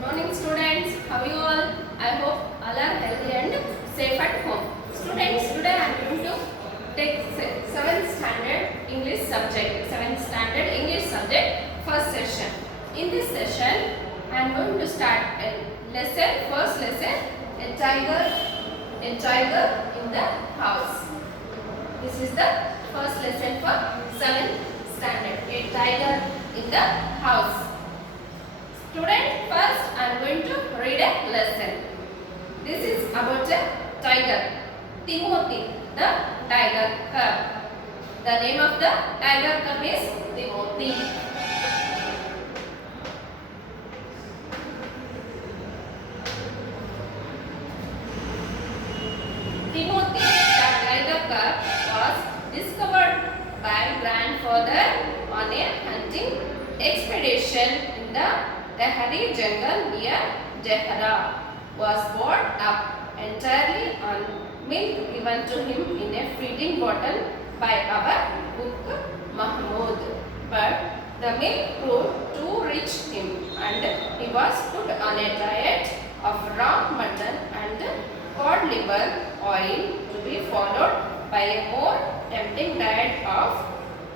Good morning students. How are you all? I hope all are healthy and safe at home. Students, today I am going to take 7th standard English subject. 7th standard English subject first session. In this session, I am going to start a lesson. First lesson, a tiger in the house. This is the first lesson for 7th standard. A tiger in the house. Students, first I am going to read a lesson. This is about a tiger. Timothy, the tiger cub. The name of the tiger cub is Timothy. Timothy, the tiger cub, was discovered by grandfather on a hunting expedition in the Tehri jungle near Jehara. Was brought up entirely on milk given to him in a feeding bottle by our cook Mahmoud. But the milk proved too rich him and he was put on a diet of raw mutton and cod liver oil to be followed by a more tempting diet of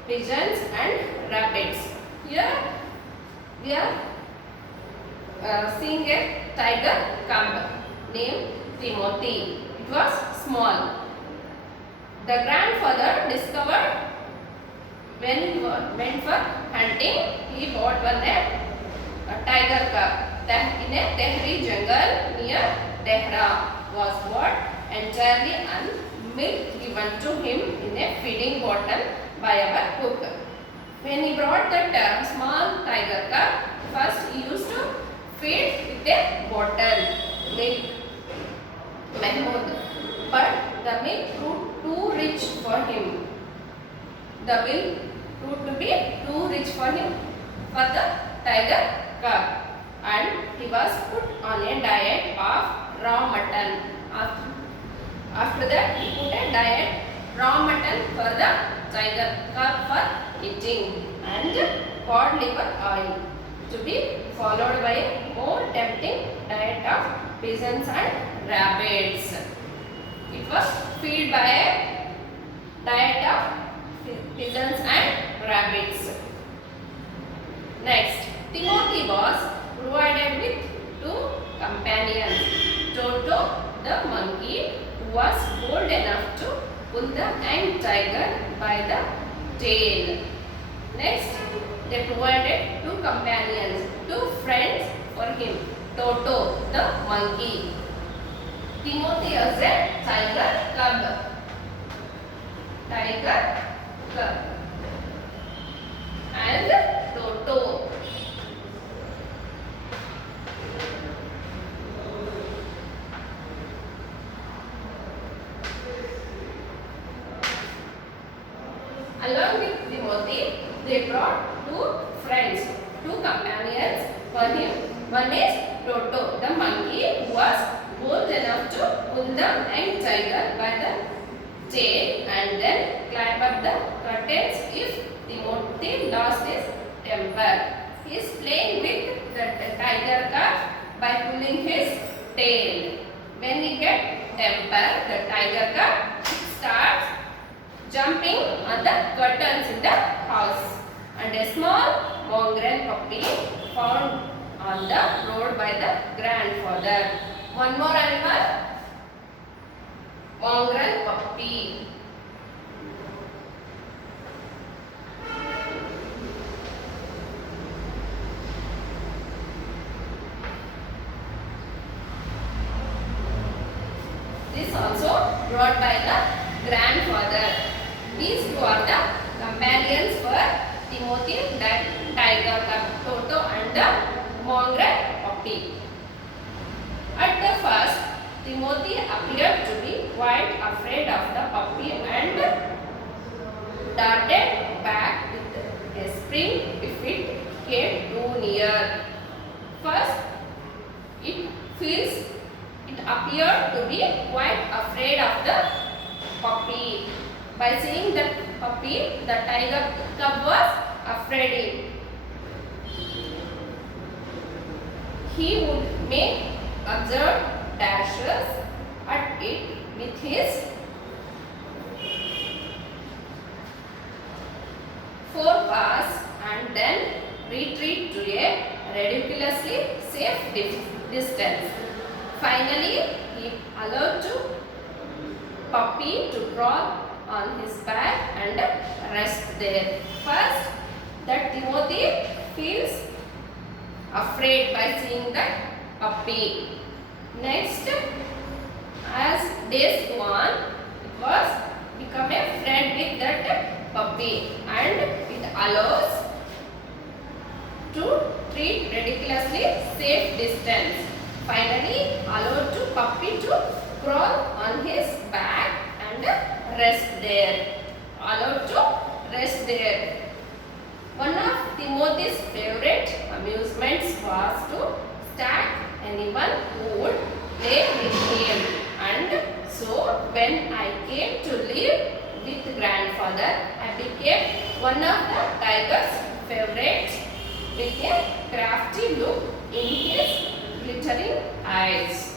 pigeons and rabbits. Here we are seeing a tiger cub named Timothy. It was small. The grandfather discovered when he went for hunting, he bought a tiger cub that in a Tehri jungle near Dehra was bought entirely and milk given to him in a feeding bottle by our cook. When he brought that small tiger cub, first he used to feed with a bottle milk Mahmoud, but the milk proved too rich for him. The milk proved to be too rich for him, for the tiger cub, and he was put on a diet of raw mutton. After that, he put a diet raw mutton for the tiger cub for eating and cod liver oil to be followed by a more tempting diet of pigeons and rabbits. It was fed by a diet of pigeons and rabbits. Next, Timothy was provided with two companions. Toto, the monkey, who was bold enough to pull the young tiger by the tail. Next, they provided two companions, two friends for him. Toto, the monkey. Timothy was a tiger cub. Tiger cub. And Toto. Along with Timothy, they brought two friends, two companions for him. One is Toto, the monkey, who was bold enough to pull the young tiger by the tail and then climb up the curtains if Timothy lost his temper. He is playing with the tiger cub by pulling his tail. When he gets temper, the tiger cub starts jumping on the curtains in the house, and a small mongrel puppy found on the road by the grandfather. One more animal, mongrel puppy. This also brought by the grandfather. These two are the companions for Timothy, that tiger cub, Toto, and the mongrel puppy. At the first, Timothy appeared to be quite afraid of the puppy and darted back with a spring if it came too near. First, it appeared to be quite afraid of the puppy. By seeing the puppy, the tiger cub was afraid. He would make absurd dashes at it with his forepaws and then retreat to a ridiculously safe distance. Finally, he allowed the puppy to crawl on his back and rest there. First, that Timothy feels afraid by seeing that puppy. Next, as days go on, it was become a friend with that puppy and it allows to treat ridiculously safe distance. Finally, allowed to puppy to crawl on his back and rest there. Allowed to rest there. One of Timothy's favorite amusements was to stack anyone who would play with him. And so, when I came to live with grandfather, I became one of the tiger's favorites with a crafty look in his glittering eyes.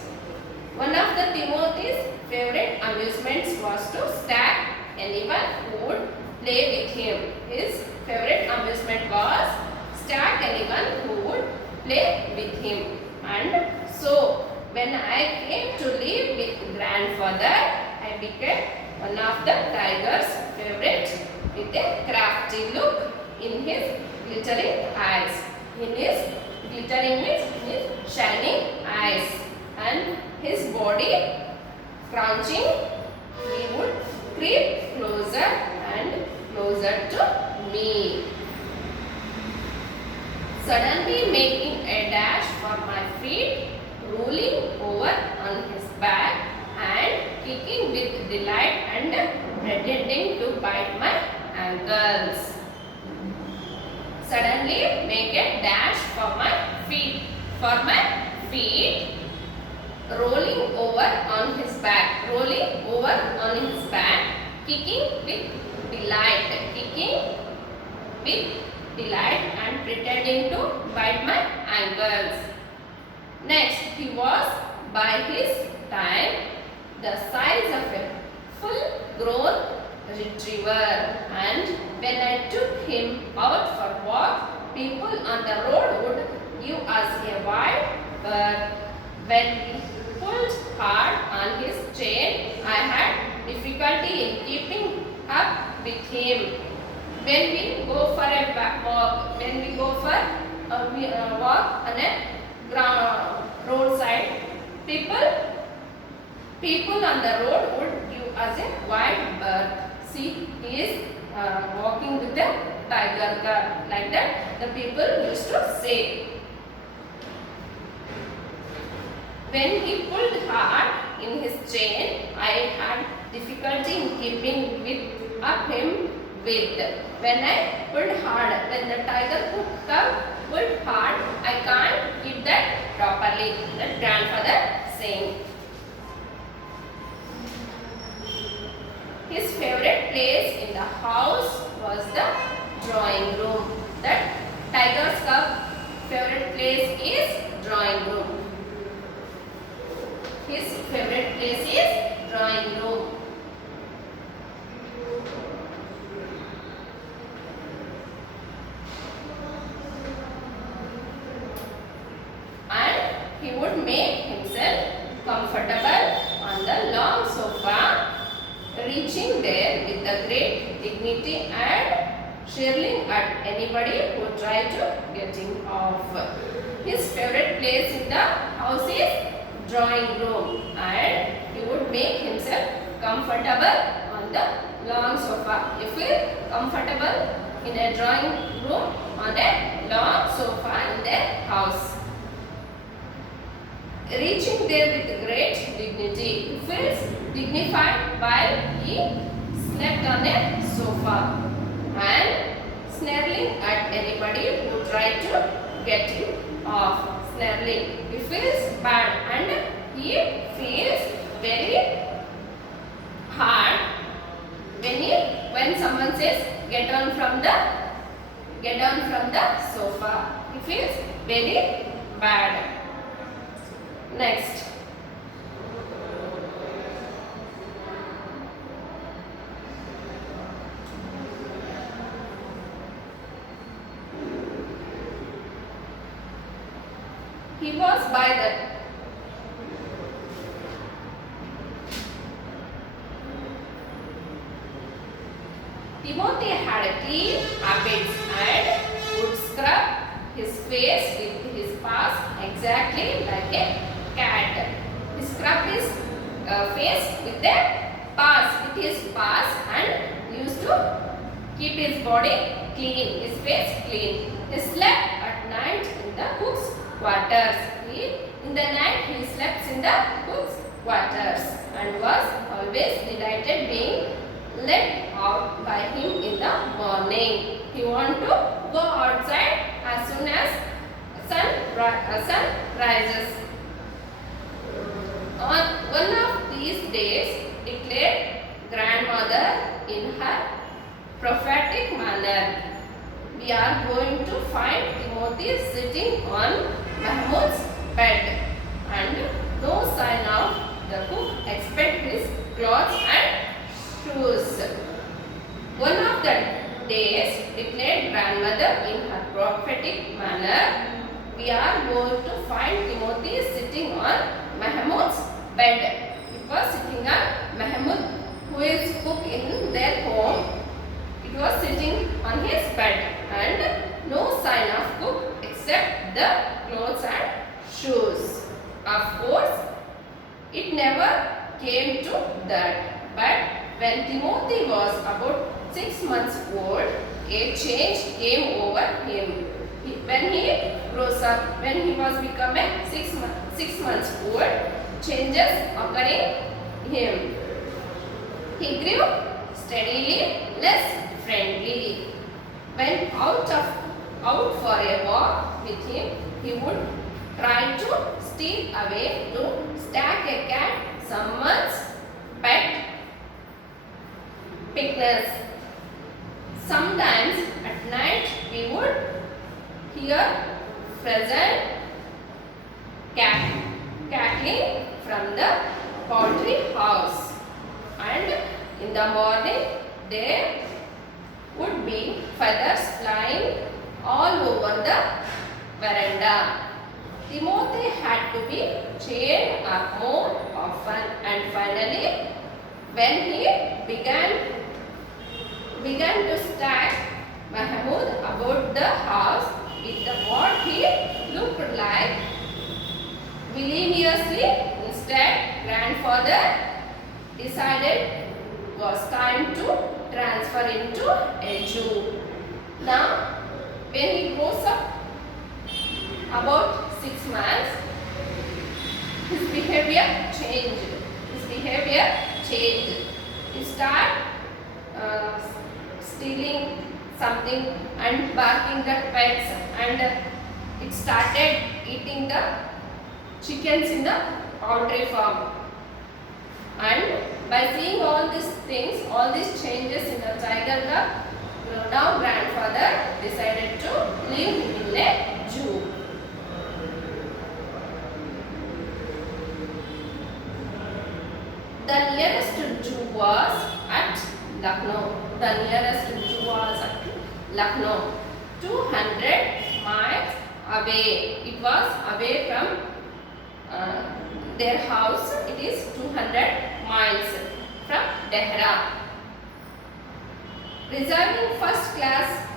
One of the Timothy's favorite amusements was to stack anyone who would play with him. His favorite amusement was stack anyone who would play with him. And so, when I came to live with grandfather, I became one of the tiger's favorite with a crafty look in his glittering eyes. In his glittering means his shining eyes, and his body crouching, he would creep closer and closer to me. Suddenly making a dash for my feet, rolling over on his back and kicking with delight and pretending to bite my ankles. Suddenly make a dash for my feet. For my feet, rolling over on his back. Rolling over on his back, kicking with delight. Kicking with delight and pretending to bite my ankles. Next, he was by his time the size of a full-grown retriever, and when I took him out for walk, people on the road would give us a wide berth. When he pulled hard on his chain, I had difficulty in keeping up with him. When we go for a walk, walk on a roadside, people on the road would give us a wide berth. See, he is walking with the tiger cub. Like that, the people used to say. When he pulled hard in his chain, I had difficulty in keeping up him with. When I pulled hard, when the tiger cub pulled hard, I can't keep that properly. That grandfather saying. His favorite place in the house was the drawing room. That tiger's cub favorite place is drawing room. His favorite place is drawing room. And he would make himself comfortable on the long sofa, reaching there with a great dignity and chirling at anybody who tried to get him off. His favorite place in the house is drawing room, and he would make himself comfortable on the long sofa. You feel comfortable in a drawing room on a long sofa in their house. Reaching there with great dignity. He feels dignified while he slept on a sofa and snarling at anybody who tried to get him off. Snarling. He feels bad and he feels very hard when someone says get down from the sofa. He feels very bad. Next, he was by the Timothy had a clean habits and would scrub his face with his paws exactly like a cat. He scrubbed his face with his paws and used to keep his body clean, his face clean. He slept at night in the cook's quarters. In the night he slept in the cook's quarters and was always delighted being let out by him in the morning. He wanted to go outside as soon as sun rises. On one of these days, declared grandmother in her prophetic manner, we are going to find Timothy sitting on Mahmud's bed and no sign of the cook except his clothes and shoes. One of the days, declared grandmother in her prophetic manner, we are going to find Timothy sitting on Mahmud's bed. It was sitting on Mahmud, who is cook in their home. It was sitting on his bed and no sign of cook except the clothes and shoes. Of course, it never came to that, but when Timothy was about 6 months old, a change came over him. When he grows up, when he was becoming 6 months old, changes occurring him. He grew steadily less friendly. When out for a walk with him, he would try to steal away to stack a cat, someone's pet picnics. Sometimes at night we would hear pheasant cackling from the poultry house, and in the morning there would be feathers flying all over the veranda. Timothy had to be chained up more often, and finally when he began to stack Mahmud about the house with what he looked like villainously, instead grandfather decided was time to transfer into a Jew. Now when he grows up about 6 months, his behavior changed. He started stealing something and barking the pets, and it started eating the chickens in the poultry farm. And by seeing all these things, all these changes in the tiger cub, now grandfather decided to leave him in a Jew. The nearest Jew was at Lucknow. 200 miles away. It was away from their house. It is 200 miles from Dehra. Reserving first class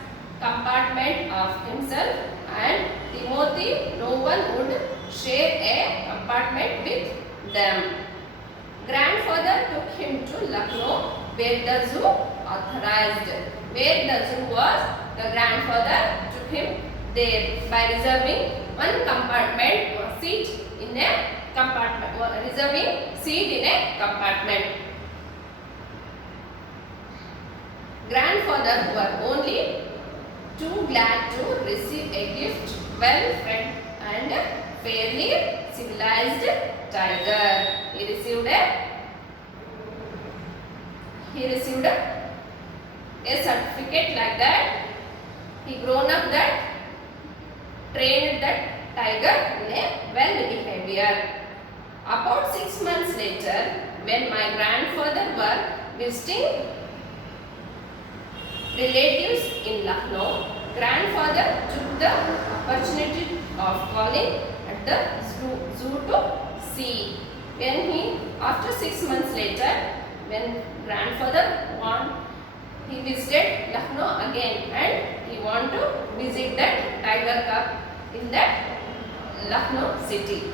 compartment of himself and Timothy, no one would share a compartment with them. Grandfather took him to Lucknow, where the zoo authorized. Where the zoo was, the grandfather took him there by reserving one compartment or seat in a compartment, or reserving seat in a compartment. Grandfather were only too glad to receive a gift, well-fed and fairly civilized tiger. He received a certificate like that. He grown up that, trained that tiger in a well behavior. About 6 months later, when my grandfather were visiting relatives in Lucknow, grandfather took the opportunity of calling at the zoo to see. After 6 months later, when grandfather he visited Lucknow again and he want to visit that tiger cub in that Lucknow city.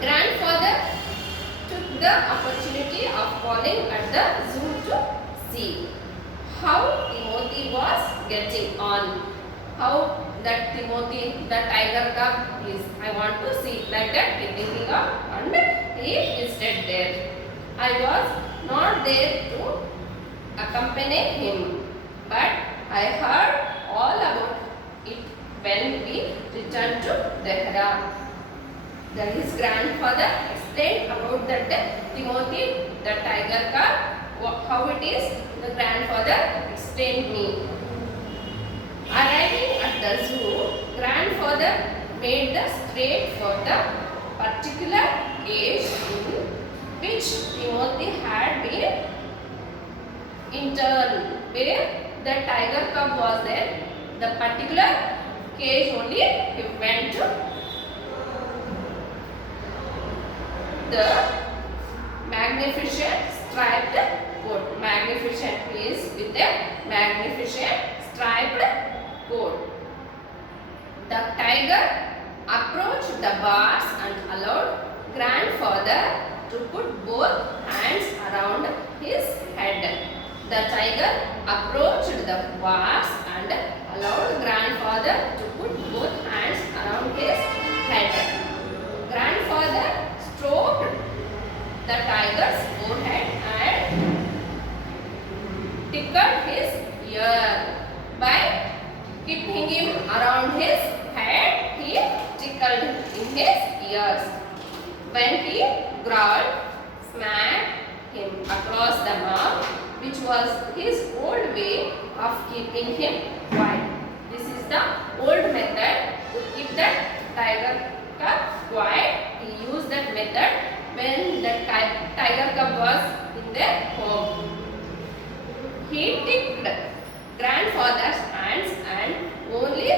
Grandfather took the opportunity of calling at the zoo to see how Timothy was getting on. How that Timothy, the tiger cub is. I want to see like that thinking of, and he visited there. I was not there to accompany him, but I heard all about it when we returned to Dehra. Then his grandfather explained about that Timothy, the tiger cub, how it is. The grandfather explained me. Arriving at the zoo, grandfather made the straight for the particular cage in which Timothy had been interned, where the tiger cub was there. The particular cage only he went to. The magnificent striped coat. Magnificent is with a magnificent striped coat. The tiger approached the bars and allowed grandfather to put both hands around his head. The tiger approached the bars and allowed grandfather to put both hands around his head. Grandfather stroked the tiger's forehead and tickled his ear. By keeping him around his head, he tickled in his ears. When he growled, smacked him across the mouth, which was his old way of keeping him quiet. This is the old method to keep the tiger cub quiet. He used that method when the tiger cub was in their home. He ticked grandfather's hands and only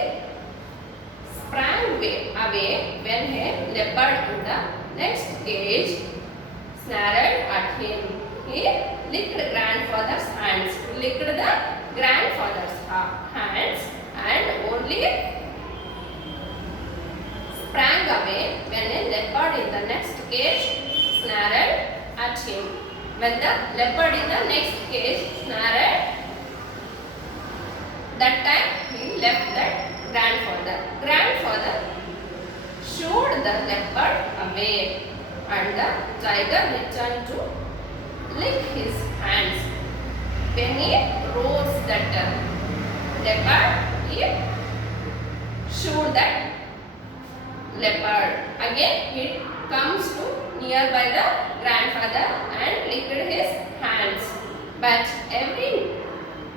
sprang away when a leopard in the next cage snarled at him. He licked grandfather's hands. He licked the grandfather's hands and only sprang away when a leopard in the next cage snarled at him. When the leopard in the next cage snarled, that time he left that grandfather. Grandfather shooed the leopard away and the tiger returned to lick his hands. When he rose that leopard, he shooed that leopard. Again he comes to nearby the grandfather and licked his hands. But every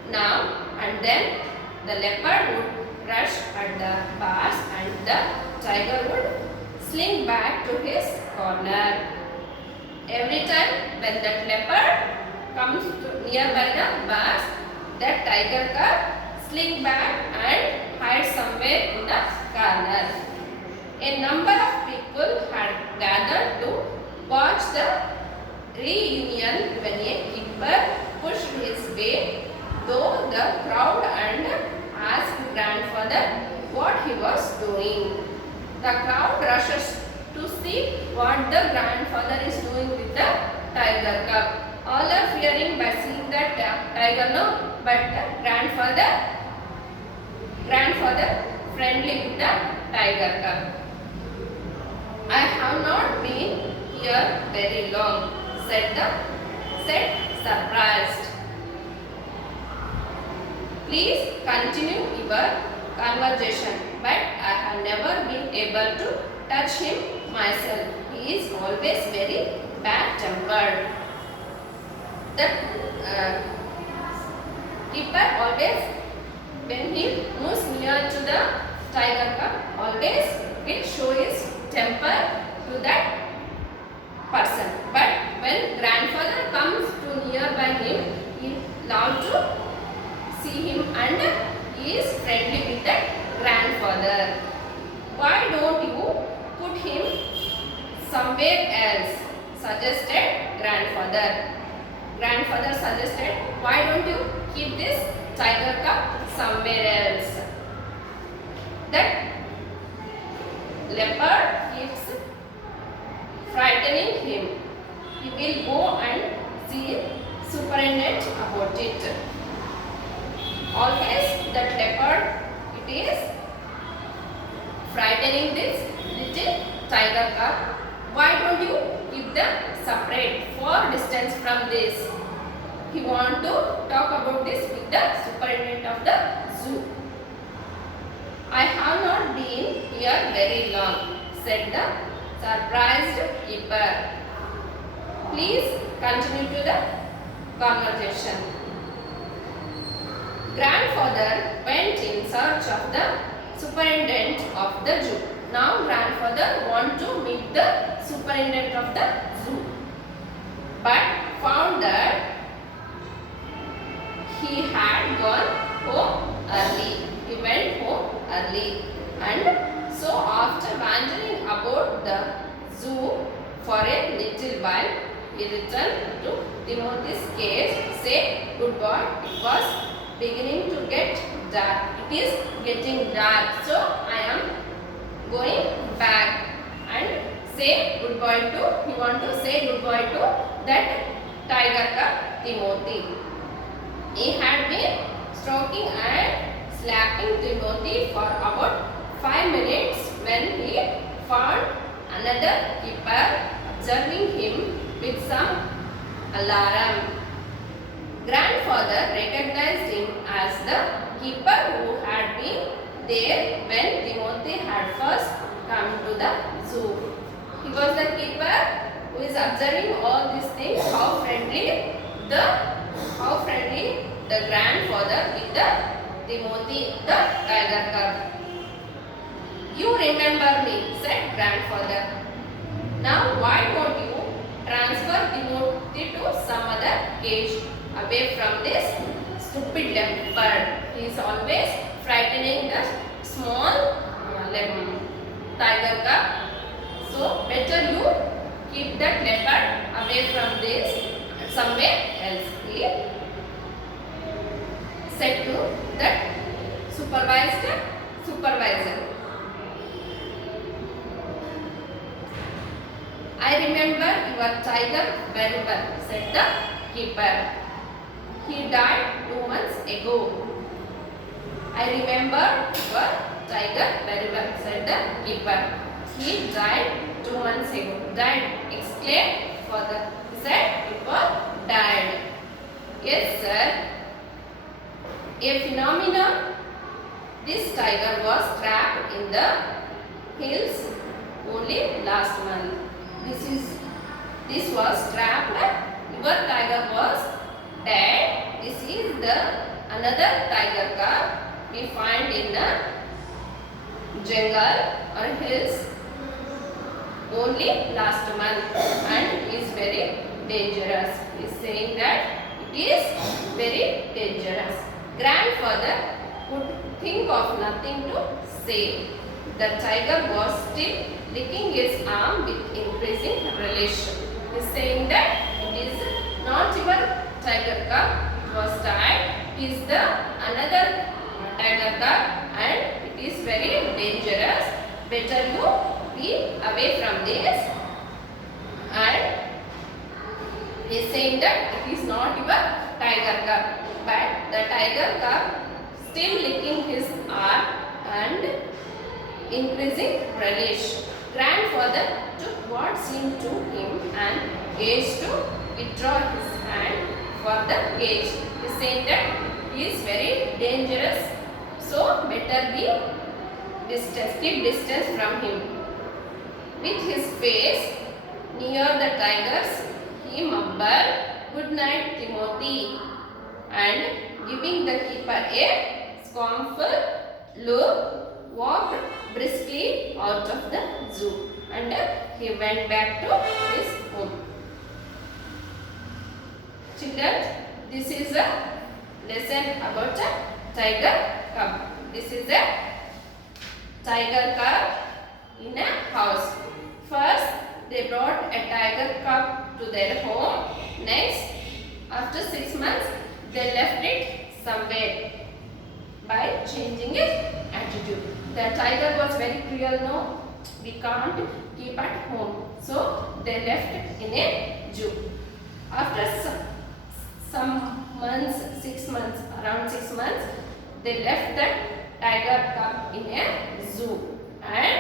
now and then the leopard would rush at the bars and the tiger would slink back to his corner. Every time when that leopard comes to nearby the bars, that tiger cub slink back and hide somewhere in the corner. A number of people had gathered to watch the reunion when a keeper pushed his way through the crowd and asked grandfather what he was doing. The crowd rushes to see what the grandfather is doing with the tiger cub. All are fearing by seeing that tiger, no, but the grandfather friendly with the tiger cub. I have not been here very long, said surprised. Please continue your conversation, but I have never been able to touch him myself. He is always very bad-tempered. The keeper always, when he moves near to the tiger cub, always will show his temper to that person. But when grandfather comes to nearby him, he loves to see him and he is friendly with the grandfather. Why don't you put him somewhere else? Suggested grandfather. Grandfather suggested, why don't you keep this tiger cub somewhere else? That leopard keeps frightening him. He will go and see superintendent about it. Always that leopard, it is frightening this little tiger cub. Why don't you keep them separate for distance from this? He want to talk about this with the superintendent of the zoo. I have not been here very long, said the surprised keeper. Please continue to the conversation. Grandfather went in search of the superintendent of the zoo. Now grandfather want to meet the superintendent of the zoo, but found that he had gone home early. He went home early, and so after wandering about the zoo for a little while, he returned to Timothy's cage, said, "Good boy, it was beginning to get dark. It is getting dark, so I am going back," and say goodbye to, he want to say goodbye to that tiger cub Timothy. He had been stroking and slapping Timothy for about 5 minutes when he found another keeper observing him with some alarm. Grandfather recognized him as the keeper who had been there when Timothy had first come to the zoo. He was the keeper who is observing all these things, how friendly the grandfather with the Timothy, the tiger cub. "You remember me," said grandfather. "Now why don't you transfer Timothy to some other cage away from this stupid leopard? He is always frightening the small tiger cub. So better you keep that leopard away from this somewhere else," he said to that supervisor. "I remember your tiger very well," said the keeper. "He died 2 months ago." "I remember your tiger very well," said the keeper. "He died 2 months ago." "Died," exclaimed father. He said it was died. "Yes, sir. A phenomenon. This tiger was trapped in the hills only last month. This was trapped. Your tiger was dead. This is the another tiger cub we find in the jungle or hills only last month, and is very dangerous." He is saying that it is very dangerous. Grandfather could think of nothing to say. The tiger was still licking his arm with increasing relish. He is saying that it is not your tiger cub, it was died. It is the another tiger cub and it is very dangerous. Better you be away from this. And he is saying that it is not your tiger cub, but the tiger cub still licking his arm and increasing relish. Grandfather took what seemed to him and gazed to withdraw his hand for the cage. He is saying that he is very dangerous, so better be keep distance from him. With his face near the tigers, he mumbled, "Good night, Timothy," and giving the keeper a scornful look, walked briskly out of the zoo and he went back to his home. Children, this is a lesson about a tiger cub. This is a tiger cub in a house. First, they brought a tiger cub to their home. Next, after 6 months, they left it somewhere by changing its attitude. The tiger was very cruel. No, we can't keep at home. So they left it in a zoo. After some months, 6 months, around 6 months, they left the tiger cub in a zoo. And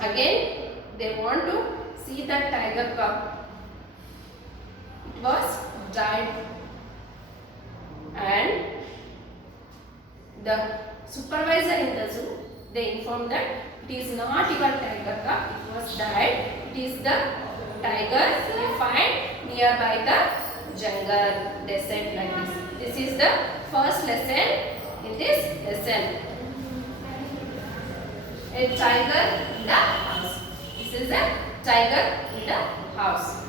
again, they want to see the tiger cub. It was died, and the supervisor in the zoo, they informed that it is not your tiger cub, it was died. It is the tiger we find nearby the jungle. They said like this. This is the first lesson in this lesson. A tiger in the house. This is a tiger in the house.